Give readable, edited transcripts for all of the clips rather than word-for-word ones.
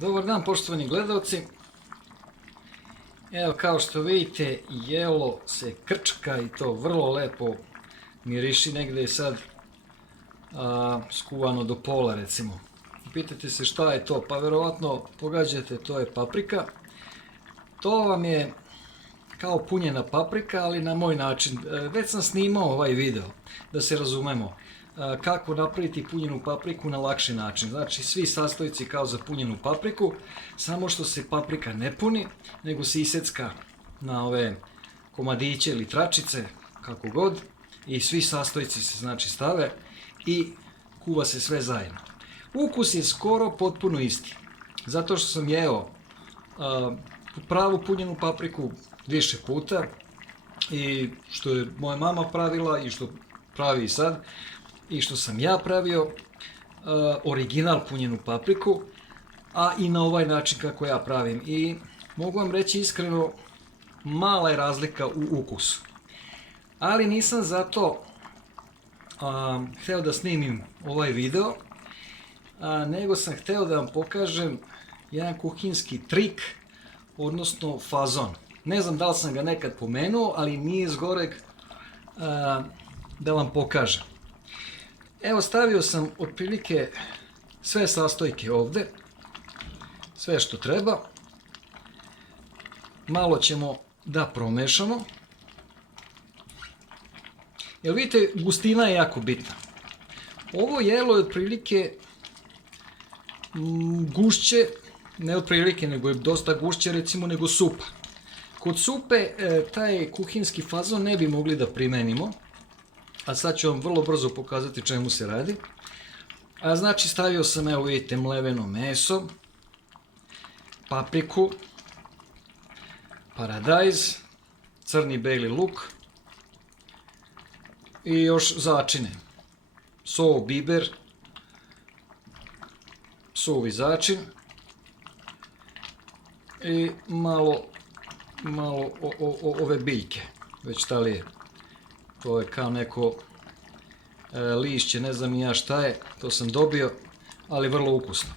Dobar dan poštovani gledalci. Evo kao što vidite jelo se krčka i to vrlo lepo miriši, negde je sad skuvano do pola recimo. Pitate se šta je to, pa verovatno pogađate, to je paprika. To vam je kao punjena paprika, ali na moj način. Već sam snimao ovaj video, da se razumemo, kako napraviti punjenu papriku na lakši način. Znači svi sastojci kao za punjenu papriku, samo što se paprika ne puni, nego se isecka na ove komadiće ili tračice, kako god, i svi sastojci se znači stave i kuva se sve zajedno. Ukus je skoro potpuno isti, zato što sam jeo pravu punjenu papriku više puta i što je moja mama pravila i što pravi i sad i što sam ja pravio, original punjenu papriku, a i na ovaj način kako ja pravim. I mogu vam reći iskreno, mala je razlika u ukusu. Ali nisam zato hteo da snimim ovaj video, nego sam hteo da vam pokažem jedan kuhinski trik, odnosno fazon. Ne znam da li sam ga nekad pomenuo, ali nije zgoreg da vam pokažem. Evo, stavio sam otprilike sve sastojke ovde, sve što treba. Malo ćemo da promešamo. Jer vidite, gustina je jako bitna. Ovo jelo je otprilike gušće, ne otprilike, nego je dosta gušće recimo nego supa. Kod supe taj kuhinski fazon ne bi mogli da primenimo, a sad ću vam vrlo brzo pokazati čemu se radi. Znači stavio sam, evo vidite, mleveno meso, papriku, paradajz, crni beli luk i još začine. So, biber, suvi začin i malo ove biljke, već šta li je. To je kao neko lišće, ne znam ni ja šta je, to sam dobio, ali vrlo ukusno.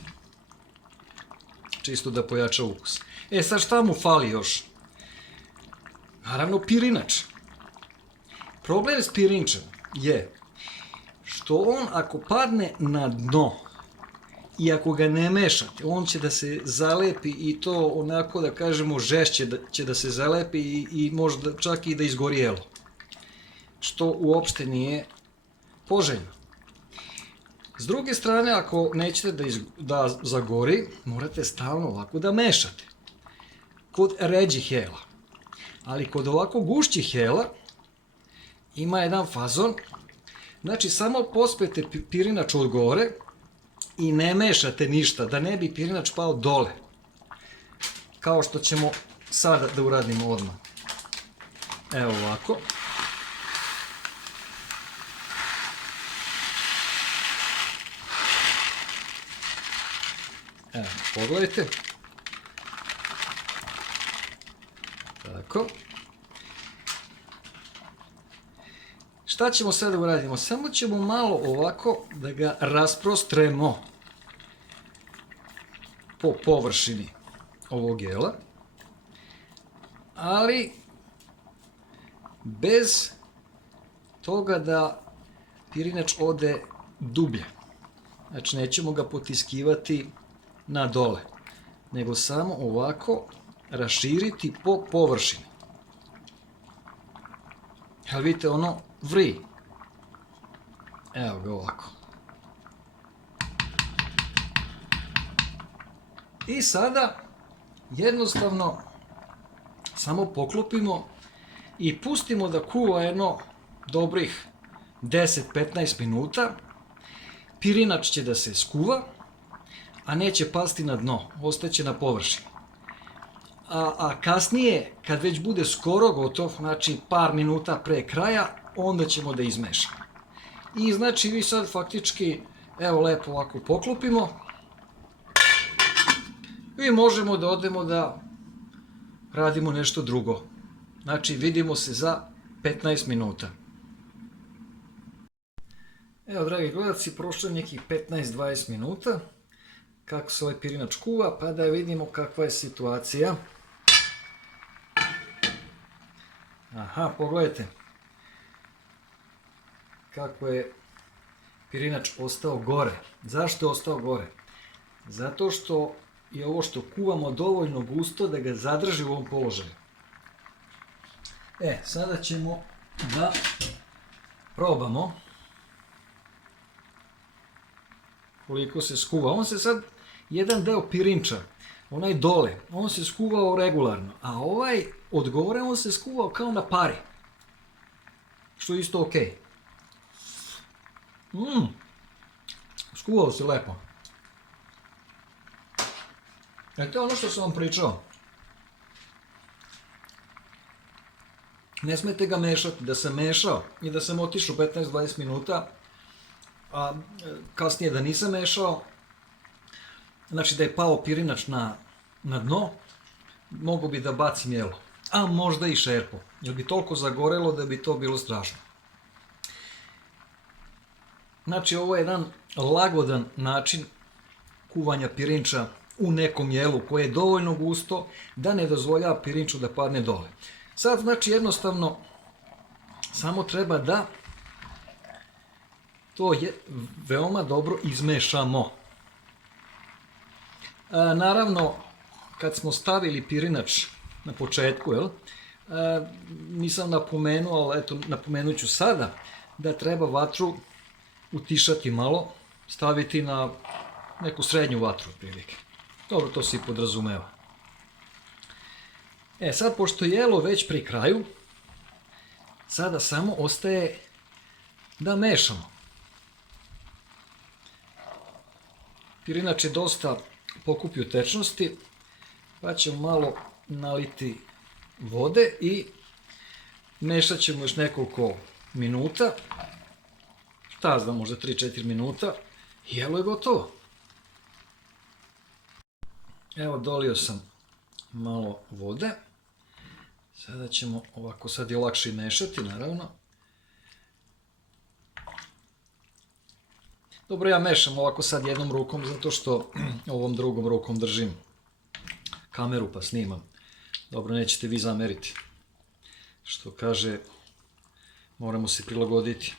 Čisto da pojača ukus. Sad šta mu fali još? Naravno pirinač. Problem s pirinčem je što on ako padne na dno i ako ga ne mešate, on će da se zalepi i to onako da kažemo žešće će da se zalepi i možda čak i da izgori jelo. Što uopšte nije poželjno. S druge strane, ako nećete da zagori, morate stalno ovako da mešate. Kod ređih jela. Ali kod ovako gušćih jela ima jedan fazon. Znači, samo pospete pirinač od gore i ne mešate ništa, da ne bi pirinač pao dole. Kao što ćemo sada da uradimo odmah. Evo ovako. Evo, pogledajte. Tako. Šta ćemo sada uradimo? Samo ćemo malo ovako da ga rasprostremo po površini ovog jela, ali bez toga da pirinač ode dublje. Znači, nećemo ga potiskivati na dole, nego samo ovako raširiti po površini. Jel vidite, ono vri. Evo ga ovako. I sada jednostavno samo poklopimo i pustimo da kuva jedno dobrih 10-15 minuta. Pirinač će da se skuva, a neće pasti na dno, ostaće na površini. A kasnije, kad već bude skoro gotov, znači par minuta pre kraja, onda ćemo da izmešamo. I znači vi sad faktički, evo lepo ovako poklopimo i možemo da odemo da radimo nešto drugo. Znači vidimo se za 15 minuta. Evo, dragi gledalci, prošlo je nekih 15-20 minuta. kako se ovaj pirinač kuva, pa da vidimo kakva je situacija. Aha, pogledajte kako je pirinač ostao gore. Zašto je ostao gore? Zato što je ovo što kuvamo dovoljno gusto da ga zadrži u ovom položaju. Sada ćemo da probamo koliko se skuva. On se sad, jedan deo pirinča, onaj dole, on se skuvao regularno, a ovaj od gore on se skuvao kao na pari. Što je isto ok. Skuvao se lepo. To je ono što sam vam pričao. Ne smete ga mešati. Da sam mešao i da sam otišao 15-20 minuta, a kasnije da nisam mešao, znači da je pao pirinač na dno, mogu bi da bacim jelo. A možda i šerpu. Jer bi toliko zagorelo da bi to bilo strašno. Znači ovo je jedan lagodan način kuvanja pirinča u nekom jelu koje je dovoljno gusto da ne dozvoljava pirinču da padne dole. Sad znači jednostavno samo treba da to je veoma dobro izmešamo. Naravno, kad smo stavili pirinač na početku, nisam napomenuo, ali eto napomenut ću sada, da treba vatru utišati malo, staviti na neku srednju vatru otprilike. Dobro, to se i podrazumeva. Sad, pošto je jelo već pri kraju, sada samo ostaje da mešamo. Pirinač je dosta pokupio tečnosti, pa ćemo malo naliti vode i mešat ćemo još nekoliko minuta. Šta znam, možda 3-4 minuta i jelo je gotovo. Evo, dolio sam malo vode. Sada ćemo ovako, sad je lakše mešati, naravno. Dobro, ja mešam ovako sad jednom rukom, zato što ovom drugom rukom držim kameru pa snimam. Dobro, nećete vi zameriti. Što kaže, moramo se prilagoditi.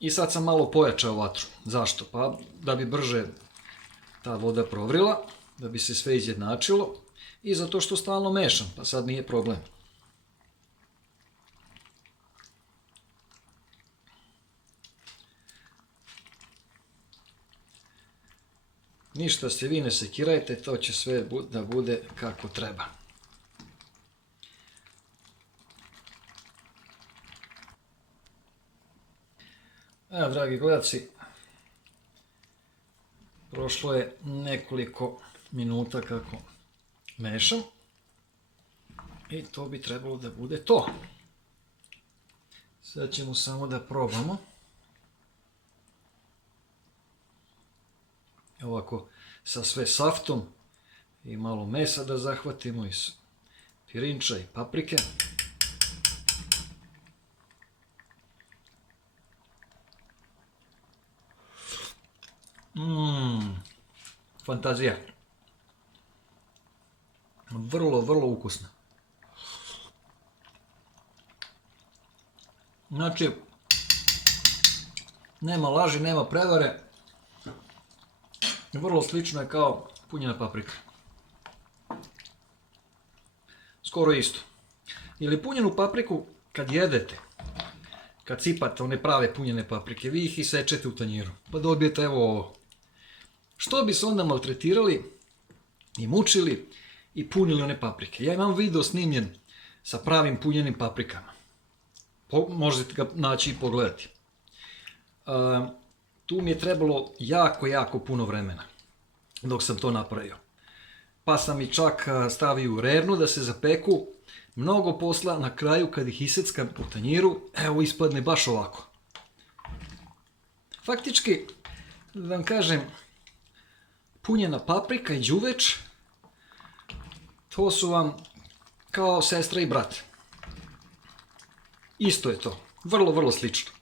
I sad sam malo pojačao vatru. Zašto? Pa da bi brže ta voda provrila, da bi se sve izjednačilo i zato što stalno mešam, pa sad nije problem. Ništa se vi ne sekirajte, to će sve da bude kako treba. Evo, dragi gledaci, prošlo je nekoliko minuta kako mešam i to bi trebalo da bude to. Sad ćemo samo da probamo. Ovako sa sve saftom i malo mesa da zahvatimo iz pirinča i paprike. Fantazija. Vrlo, vrlo ukusna. Znači, nema laži, nema prevare. Vrlo slično je kao punjena paprika. Skoro isto. Ili punjenu papriku kad jedete, kad sipate one prave punjene paprike, vi ih isečete u tanjiru, pa dobijete evo ovo. Što bi se onda maltretirali i mučili i punili one paprike? Ja imam video snimljen sa pravim punjenim paprikama. Možete ga naći i pogledati. Tu mi je trebalo jako, jako puno vremena dok sam to napravio. Pa sam i čak stavio u rernu da se zapeku. Mnogo posla, na kraju kad ih iseckam u tanjiru, evo ispadne baš ovako. Faktički, da vam kažem, punjena paprika i đuveč, to su vam kao sestra i brat. Isto je to, vrlo, vrlo slično.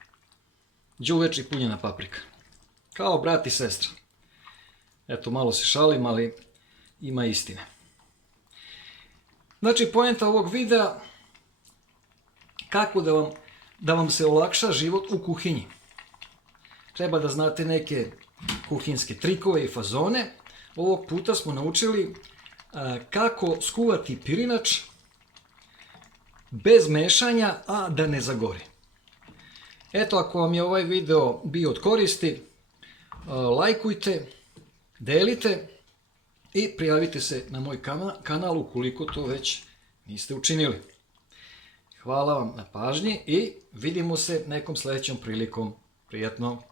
Đuveč i punjena paprika. kao brat i sestra. Eto, malo se šalim, ali ima istine. Znači, poenta ovog videa, kako da vam se olakša život u kuhinji. Treba da znate neke kuhinske trikove i fazone. Ovog puta smo naučili kako skuvati pirinač bez mešanja, a da ne zagori. Eto, ako vam je ovaj video bio od koristi, lajkujte, delite i prijavite se na moj kanal ukoliko to već niste učinili. Hvala vam na pažnji i vidimo se nekom sljedećom prilikom. Prijatno!